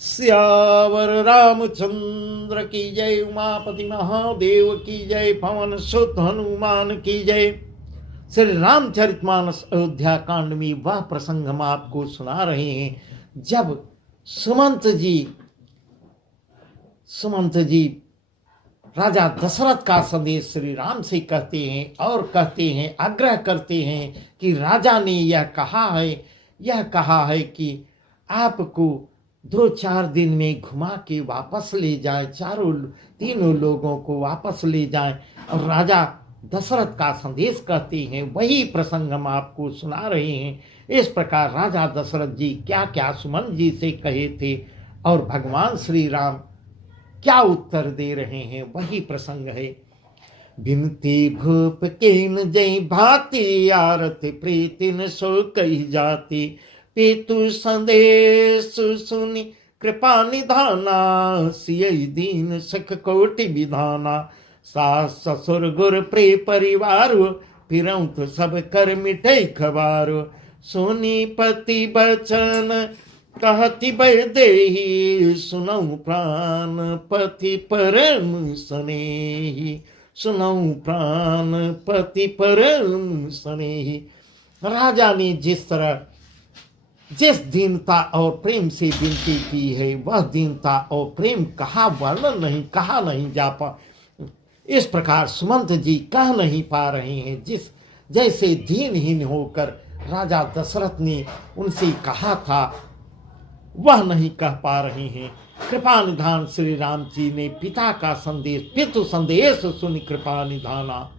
सियावर रामचंद्र की जय। उमापति महादेव की जय। पवन सुत हनुमान की जय। श्री रामचरितमानस अयोध्या कांड में वह प्रसंग हम आपको सुना रहे हैं जब सुमंत जी राजा दशरथ का संदेश श्री राम से कहते हैं और कहते हैं, आग्रह करते हैं कि राजा ने यह कहा है कि आपको 2-4 दिन में घुमा के वापस ले जाए, तीनों लोगों को वापस ले जाए। और राजा दशरथ का संदेश कहते हैं, वही प्रसंग हम आपको सुना रहे हैं। इस प्रकार राजा दशरथ जी क्या क्या सुमंत जी से कहे थे और भगवान श्री राम क्या उत्तर दे रहे हैं, वही प्रसंग है। बिनती भूप केन जय भांति, आरती प्रीतिन सो कही जाती। पितु संदेश सुनि कृपा निधाना, सियहि दीन सख कोटि विधाना। सास ससुर गुर प्रिय परिवार, फिरऊं तो सब कर मिटै खबार। सुनि पति बचन कहति बर देहि, सुनऊ प्राण पति परम स्नेही। सुनऊ प्राण पति परम स्नेही। राजा ने जिस दीनता और प्रेम से विनती की है, वह दीनता और प्रेम कहा नहीं जा पा। इस प्रकार सुमंत जी कह नहीं पा रहे हैं। जैसे दीनहीन होकर राजा दशरथ ने उनसे कहा था, वह नहीं कह पा रहे हैं। कृपा निधान श्री राम जी ने पिता का संदेश, पितु संदेश सुनि कृपा निधाना।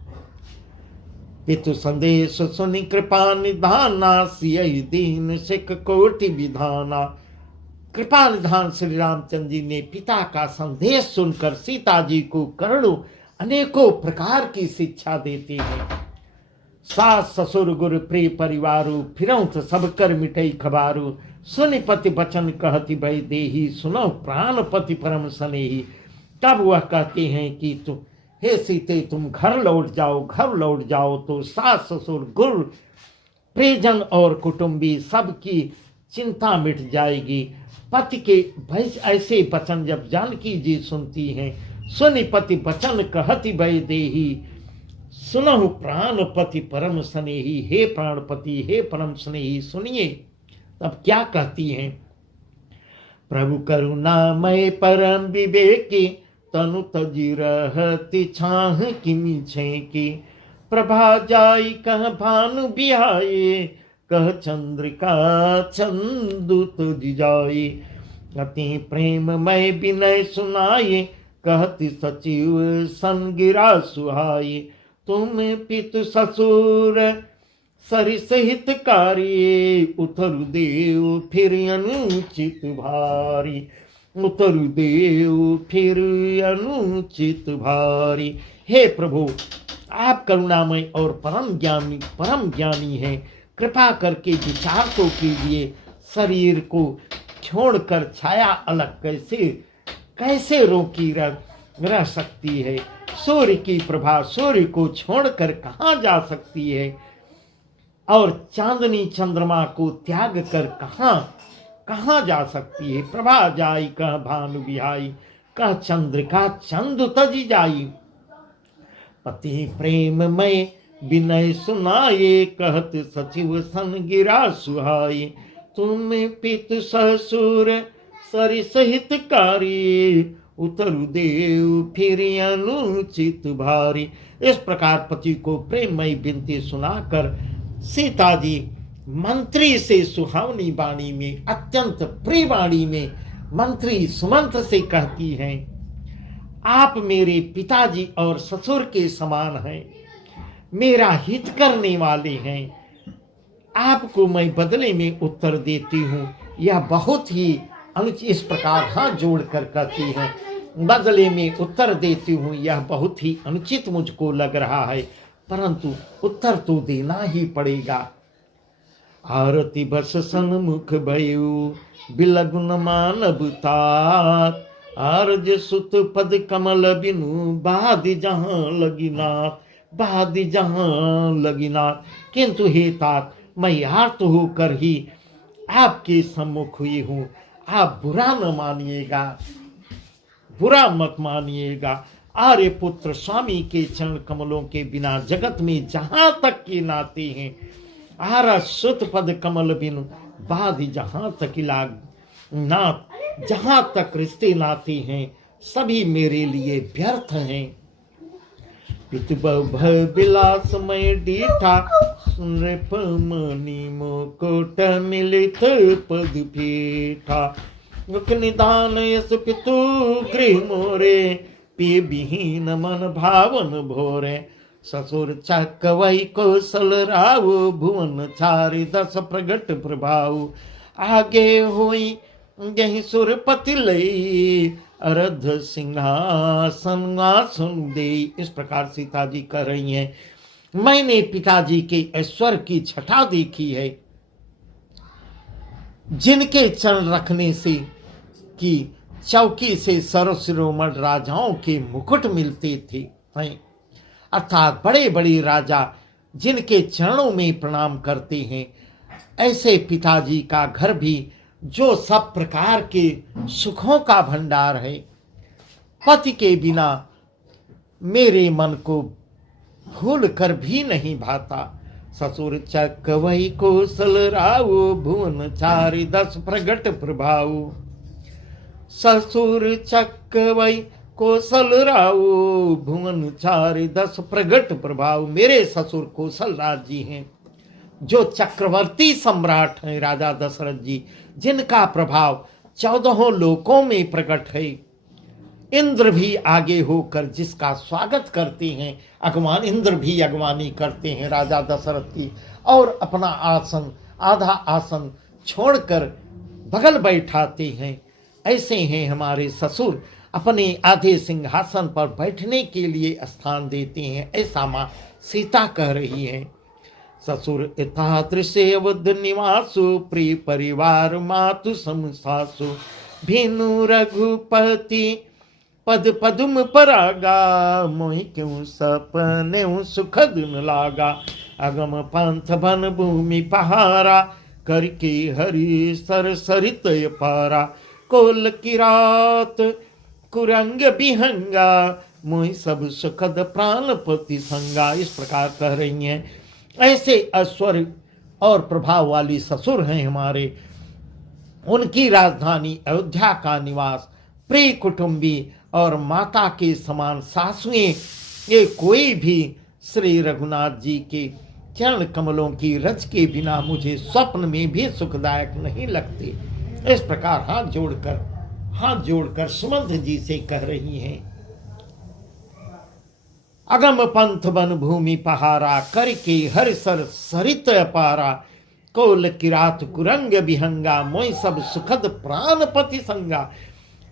पितु संदेश सुनि कृपा निधाना, सियहि दीन सिख कोटि विधाना। कृपा निधान श्री रामचंद्र जी ने पिता का संदेश सुनकर सीता जी को करोड़ों अनेकों प्रकार की शिक्षा देते हैं। सास ससुर गुरु प्रिय परिवारु, फिरऊं तो सब कर मिटई खबारू। सुनि पति बचन कहति भय देही, सुनो प्राण पति परम स्नेही। तब वह कहते हैं कि तुम हे सीते तुम घर लौट जाओ। तो सास ससुर गुरु प्रियजन और कुटुंबी सबकी चिंता मिट जाएगी। पति के ऐसे वचन जब जानकी जी सुनती हैं, सुनि पति बचन कहति भय देही, सुनहु प्राण पति परम स्नेही। हे प्राणपति, हे परम स्नेही, सुनिए। तब क्या कहती हैं? प्रभु करुणामय परम विवेकी, तनु तजी रहति छाह किमि छेकी। प्रभा जाई कह भानु बिहाए, कह चंद्रिका चंदु तुझ जाई। अति प्रेममय विनय सुनाए, कहति सचिव सन गिरा सुहाई। तुम पितु ससुर सरिस हितकारी, उतरु देव फिर अनुचित भारी। उतरु देव फिर अनुचित भारी। हे प्रभु, आप करुणामय और परम ज्ञानी हैं। कृपा करके विचार तो कीजिए। शरीर को छोड़कर छाया अलग कैसे रोकी रह सकती है? सूर्य की प्रभा सूर्य को छोड़कर कहाँ जा सकती है? और चांदनी चंद्रमा को त्याग कर कहाँ जा सकती है? प्रभा जाई कह भानु बिहाई, कह चंद्रिका चंदु तजी जाई। पति प्रेम में विनय सुनाए, कहत सचिव सन गिरा सुहाई। तुम पितु ससुर सरिस हितकारी, उतरु देव फिर अनुचित भारी। इस प्रकार पति को प्रेममय विनती सुनाकर सीता जी मंत्री से सुहावनी वाणी में, अत्यंत प्रिय वाणी में मंत्री सुमंत से कहती हैं, आप मेरे पिताजी और ससुर के समान हैं, मेरा हित करने वाले हैं। आपको मैं बदले में उत्तर देती हूँ। यह बहुत ही इस प्रकार हाथ जोड़कर कहती हैं, बदले में उत्तर देती हूँ। यह बहुत ही अनुचित मुझको लग रहा है, परंतु उत्तर तो देना ही पड़ेगा। आरती बस सन्मुख भयु, बिलगुन मानव तात। आरज सुत पद कमल बिनु, बादि जहाँ लगिनाथ। किंतु हे तात, मैं आर्त होकर ही आपके सम्मुख हुई हूँ। आप बुरा न मानिएगा, बुरा मत मानिएगा। आर्यपुत्र स्वामी के चरण कमलों के बिना जगत में जहां तक के नाते हैं, आरा सुत पद कमल बिन बाधि जहां तक नात, जहां तक रिश्ते नाते हैं सभी मेरे लिए व्यर्थ हैं। पितु भय विलास में डीठा मणि मुकुट मिलित पद पीठा, मुख निदान यस पितु गृह मोरे, पी विहीन मन भावन भोरे। ससुर चक वही कौशल राव, भुवन चारि दस प्रगट प्रभाव। आगे हुई यही सुरपति लई, अरध सिंहासन आसन दे। इस प्रकार सीता जी कह रही हैं, मैंने पिताजी के ऐश्वर्य की छटा देखी है, जिनके चरण रखने से कि चौकी से सर्वशिरोमणि राजाओं के मुकुट मिलते थे, अर्थात बड़े बड़े राजा जिनके चरणों में प्रणाम करते हैं, ऐसे पिताजी का घर भी जो सब प्रकार के सुखों का भंडार है, पति के बिना मेरे मन को भूल कर भी नहीं भाता। ससुर चक वही कौशल राव, भुवन चारि दस प्रगट प्रभाव। ससुर चक वही कौशल राव, भुवन चारि दस प्रगट प्रभाव। मेरे ससुर कौशल राज जी हैं, जो चक्रवर्ती सम्राट हैं, राजा दशरथ जी, जिनका प्रभाव 14 लोकों में प्रकट है। इंद्र भी आगे होकर जिसका स्वागत करते हैं, अगवान इंद्र भी अगवानी करते हैं राजा दशरथ की, और अपना आसन आधा आसन छोड़कर बगल बैठाते हैं। ऐसे हैं हमारे ससुर, अपने आधे सिंहासन पर बैठने के लिए स्थान देते हैं, ऐसा माँ सीता कह रही है। ससुर इतादृशे अवध निवासु, प्रिय परिवार मातु समसासु। भेनु रघुपति पद पदुम परागा, मोहि क्यों सपने सुखद न लागा। अगम पंथ वन भूमि पहारा, करके हरि सर सरित पारा। कोल किरात कुरंग बिहंगा, मोहि सब सुखद प्राणपति संगा। इस प्रकार कह रही हैं। ऐसे ऐश्वर्य और प्रभाव वाली ससुर हैं हमारे। उनकी राजधानी अयोध्या का निवास, प्रिय कुटुंबी और माता के समान सासुएं, ये कोई भी श्री रघुनाथ जी के चरण कमलों की रज के बिना मुझे स्वप्न में भी सुखदायक नहीं लगते। इस प्रकार हाथ जोड़कर सुमंत जी से कह रही हैं। अगम पंथ वन भूमि पहारा, करके हर सर सरित अपारा। कोल किरात कुरंग बिहंगा, मोहि सब सुखद प्राणपति संगा।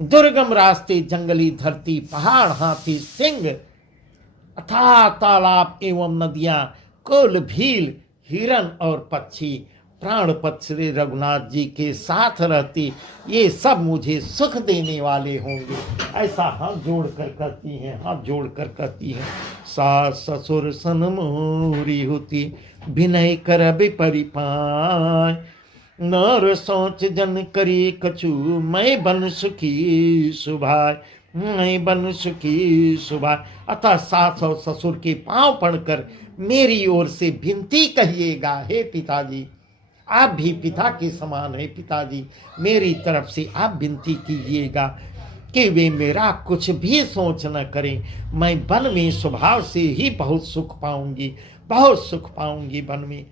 दुर्गम रास्ते, जंगली धरती, पहाड़, हाथी, सिंह, अथाह तालाब एवं नदियां, कोल, भील, हिरन और पक्षी प्राणपत श्री रघुनाथ जी के साथ रहती, ये सब मुझे सुख देने वाले होंगे। ऐसा हाथ जोड़कर कहती हैं। सास ससुर सन मोरी होती, विनय कर परिपाय। नर सोच जन करी कछु, मैं बन सुखी सुभाय, मैं बन सुखी सुभाय। अतः सास और ससुर के पांव पड़कर मेरी ओर से विनती कहिएगा, हे पिताजी, आप भी पिता के समान है पिताजी, मेरी तरफ से आप विनती कीजिएगा कि वे मेरा कुछ भी सोच न करें। मैं वन में स्वभाव से ही बहुत सुख पाऊंगी वन में।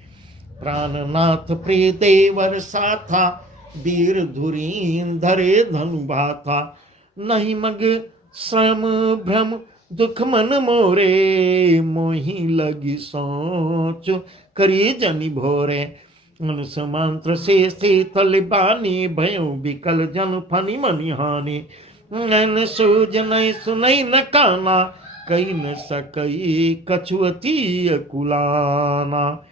प्राणनाथ प्रिय देवर साथा, वीर धुरीन धरे धनुभाथा। नहीं मग श्रम भ्रम दुख मन मोरे, मोहि लगी सोच करी जनि भोरे। मनुष्य मंत्र से शीतल बानी, भयो विकल जन फनि मनि हानि। नैन सूज नहीं सुनई न काना, कई न सकई कछुअती कुलाना।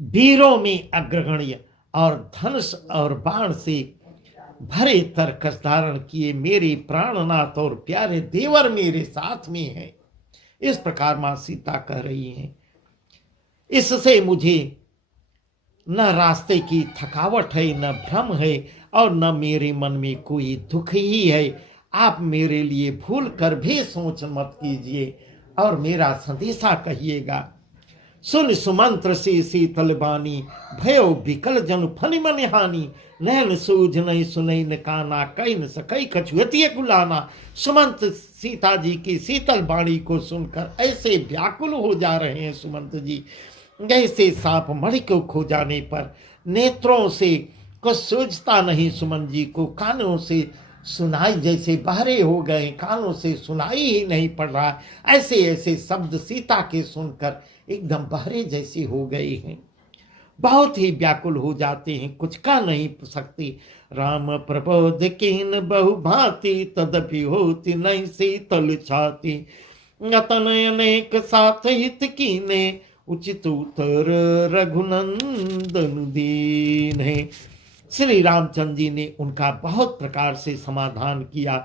वीरों में अग्रगण्य और धनुष और बाण से भरे तरकस धारण किए मेरे प्राणनाथ और प्यारे देवर मेरे साथ में है। इस प्रकार मां सीता कह रही हैं। इससे मुझे न रास्ते की थकावट है, न भ्रम है, और न मेरे मन में कोई दुख ही है। आप मेरे लिए भूल कर भी सोच मत कीजिए और मेरा संदेशा कहिएगा। सुन सुमंत्र से शीतल बानी, भयो विकल जन फनि मन हानि। नैन सूझ नहीं सुनई न काना, कई न सकई कछुअती कुलाना। सुमंत सीता जी की शीतल बाणी को सुनकर ऐसे व्याकुल हो जा रहे हैं सुमंत जी, जैसे सांप मणि को खो जाने पर नेत्रों से कुछ सूझता नहीं। सुमंत जी को कानों से सुनाई, जैसे बहरे हो गए, कानों से सुनाई ही नहीं पड़ रहा। ऐसे ऐसे शब्द सीता के सुनकर एकदम बहरे जैसे हो गए हैं, बहुत ही व्याकुल हो जाते हैं, कुछ कह नहीं सकती। राम प्रबोध कीन बहु भांति, तदपि होती नहीं शीतल छाती। अतन अनेक साथ हित कीने, उचित उत्तर रघुनंदन दीन है। श्री रामचंद्र जी ने उनका बहुत प्रकार से समाधान किया,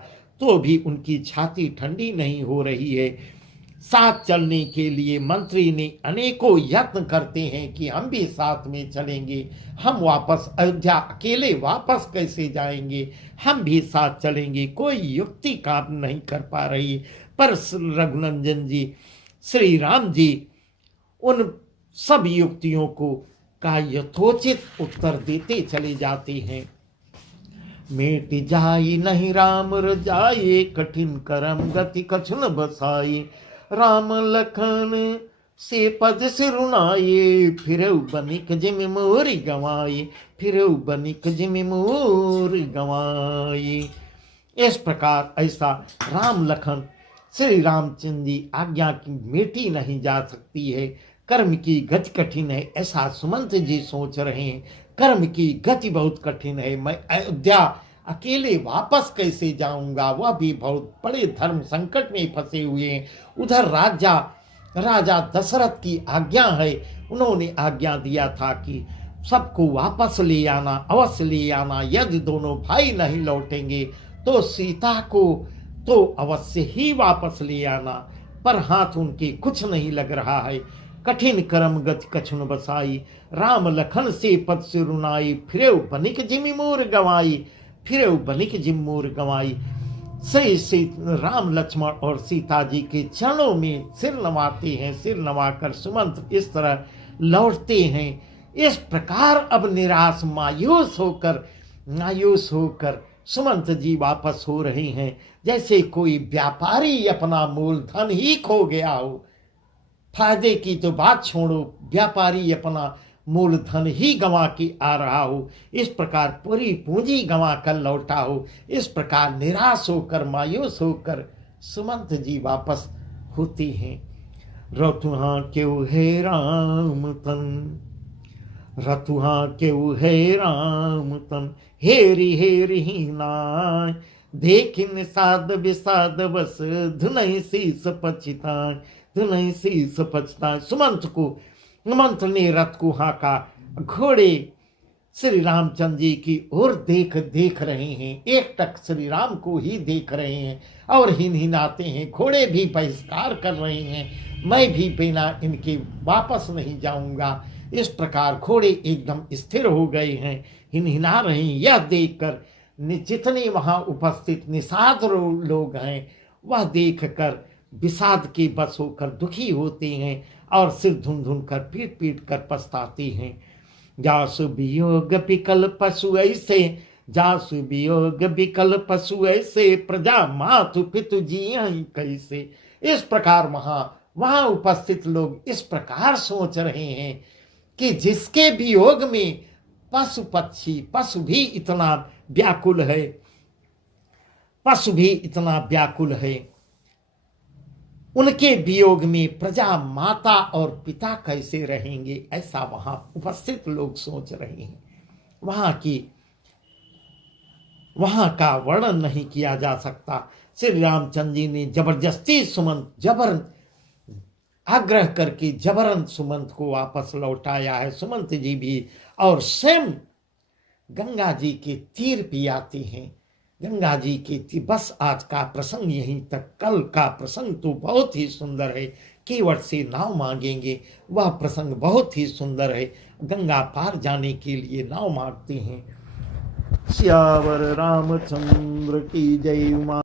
तो भी उनकी छाती ठंडी नहीं हो रही है। साथ चलने के लिए मंत्री ने अनेकों यत्न करते हैं कि हम भी साथ में चलेंगे, हम वापस अयोध्या अकेले वापस कैसे जाएंगे, हम भी साथ चलेंगे। कोई युक्ति काम नहीं कर पा रही, पर रघुनंदन जी, श्री राम जी उन सब युक्तियों को का यथोचित उत्तर देते चले जाते हैं। मेट जाई नहीं राम रजाए, कठिन करम गति कछुन बसाए। राम लखन से पद सिरुनाए, फिर बनिक जिम मोर गवाए, फिर बनिक जिम मोर गवाए। इस प्रकार ऐसा राम लखन श्री रामचंद्र जी आज्ञा की मेटी नहीं जा सकती है। कर्म की गति कठिन है, ऐसा सुमंत जी सोच रहे हैं। कर्म की गति बहुत कठिन है, मैं अयोध्या अकेले वापस कैसे जाऊंगा, वह भी बहुत बड़े धर्म संकट में फंसे हुए हैं। उधर राजा दशरथ की आज्ञा है, उन्होंने आज्ञा दिया था कि सबको वापस ले आना, अवश्य ले आना। यदि दोनों भाई नहीं लौटेंगे तो सीता को तो अवश्य ही वापस ले आना, पर हाथ उनके कुछ नहीं लग रहा है। कठिन करम गति कछुन बसाई, राम लखन से पद सिरुनाई। फिर बनिक जिमि मोर गवाई, फिर बनिक जिम मोर गवाई। श्री राम लक्ष्मण और सीता जी के चरणों में सिर नवाते हैं। सिर नवाकर सुमंत इस तरह लौटते हैं। इस प्रकार अब निराश मायूस होकर सुमंत जी वापस हो रहे हैं, जैसे कोई व्यापारी अपना मूलधन ही खो गया हो। फायदे की तो बात छोड़ो, व्यापारी अपना मूलधन ही गंवा के आ रहा हो, इस प्रकार पूरी पूंजी गंवा कर लौटा हो। इस प्रकार निराश होकर मायूस होकर सुमंत जी वापस होते हैं। रतुहा क्यों है राम तन, रतुहा क्यों है राम तन, हेरी हेरी ही नाय। देखिन साध विषाद बस, धुनई शीस पछिताय, धुनई शीस पछिताय। सुमंत ने रथ को हाका। घोड़े श्री रामचंद्र जी की ओर देख रहे हैं, एक टक श्री राम को ही देख रहे हैं और हिनहिनाते हैं। घोड़े भी बहिष्कार कर रहे हैं, मैं भी बिना इनके वापस नहीं जाऊंगा। इस प्रकार घोड़े एकदम स्थिर हो गए हैं, हिनहिना रहे हैं। यह देखकर जितने वहां उपस्थित निषाद लोग हैं, वह देखकर विषाद के बस होकर दुखी होते हैं और सिर धुन कर पीट कर पछताते हैं। जासु वियोग विकल पशु ऐसे, जासु वियोग विकल पशु ऐसे, प्रजा मातु पितु जियहि कैसे। इस प्रकार वहां उपस्थित लोग इस प्रकार सोच रहे हैं कि जिसके वियोग में पशु पक्षी, पशु भी इतना व्याकुल है, पशु भी इतना व्याकुल है, उनके वियोग में प्रजा माता और पिता कैसे रहेंगे, ऐसा वहां उपस्थित लोग सोच रहे हैं। वहां का वर्णन नहीं किया जा सकता। श्री रामचंद्र जी ने जबरदस्ती आग्रह करके जबरन सुमंत को वापस लौटाया है। सुमंत जी भी और स्वयं गंगा जी के तीर पियाती हैं। गंगा जी के बस आज का प्रसंग यहीं तक। कल का प्रसंग तो बहुत ही सुंदर है, केवट से नाव मांगेंगे, वह प्रसंग बहुत ही सुंदर है। गंगा पार जाने के लिए नाव मारते हैं। सियावर रामचंद्र की जय। उमा